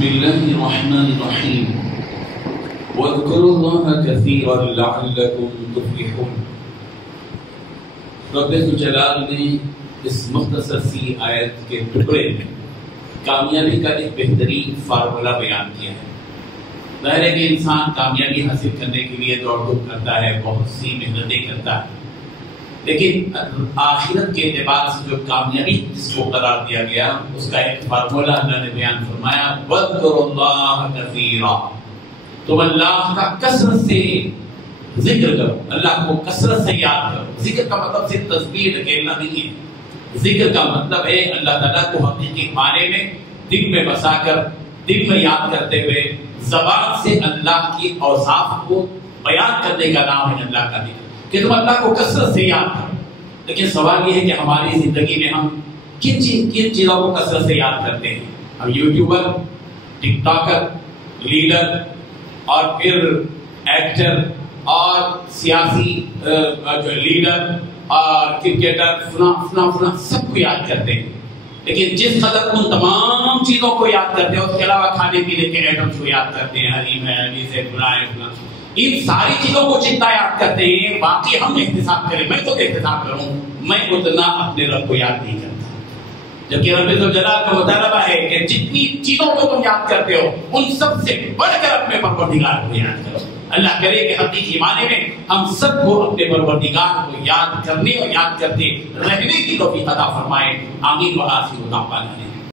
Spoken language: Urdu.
بسم الله الرحمن الرحيم واذكروا الله كثيرا لعلكم تفلحون۔ رب جلال نے اس مختصر سی آیت کے ٹکڑے میں کامیابی کا ایک بہترین فارمولہ بیان کیا ہے۔ ظاہر ہے کہ انسان کامیابی حاصل کرنے کے لیے دوڑ دھوپ کرتا ہے، بہت سی محنتیں کرتا ہے، لیکن آخرت کے اعتبار سے جو کامیابی جس کو قرار دیا گیا اس کا ایک فارمولہ اللہ نے بیان فرمایا، وَاذْكُرُوا اللَّهَ كَثِيرًا، تم اللہ کا کثرت سے ذکر کرو، اللہ کو کثرت سے یاد کرو۔ ذکر کا مطلب صرف تسبیح اکیلا نہیں ہے، ذکر کا مطلب ہے اللہ تعالیٰ کو حقیقی معنی میں دل میں بسا کر، دل میں یاد کرتے ہوئے زبان سے اللہ کی اوصاف کو بیان کرنے کا نام ہے اللہ کا ذکر، کہ تم اللہ کو کثرت سے یاد کرو۔ لیکن سوال یہ ہے کہ ہماری زندگی میں ہم کن چیزوں کو کثرت سے یاد کرتے ہیں؟ ہم یوٹیوبر، ٹک ٹاکر، لیڈر اور پھر ایکٹر اور سیاسی جو لیڈر اور کرکٹر فلاں سب کو یاد کرتے ہیں، لیکن جس قدر ان تمام چیزوں کو یاد کرتے ہیں، اس کے علاوہ کھانے پینے کے آئٹمس کو یاد کرتے ہیں، حلیم ہے، حدیث ہے، فلاں ہے، فلاں، ان ساری چیزوں کو جتنا یاد کرتے ہیں، باقی ہم احتساب کریں، میں تو احتساب کروں، میں اتنا اپنے رب کو یاد نہیں کرتا۔ جبکہ رب الجلال کا مطالبہ ہے کہ جتنی چیزوں کو تم یاد کرتے ہو ان سب سے بڑھ کر اپنے پروردگار کو یاد کرو۔ اللہ کرے کہ حقیقی معنی میں ہم سب کو اپنے پروردگار کو یاد کرنے اور یاد کرتے رہنے کی توفیق عطا فرمائے۔ آمین و آخر دعوانا۔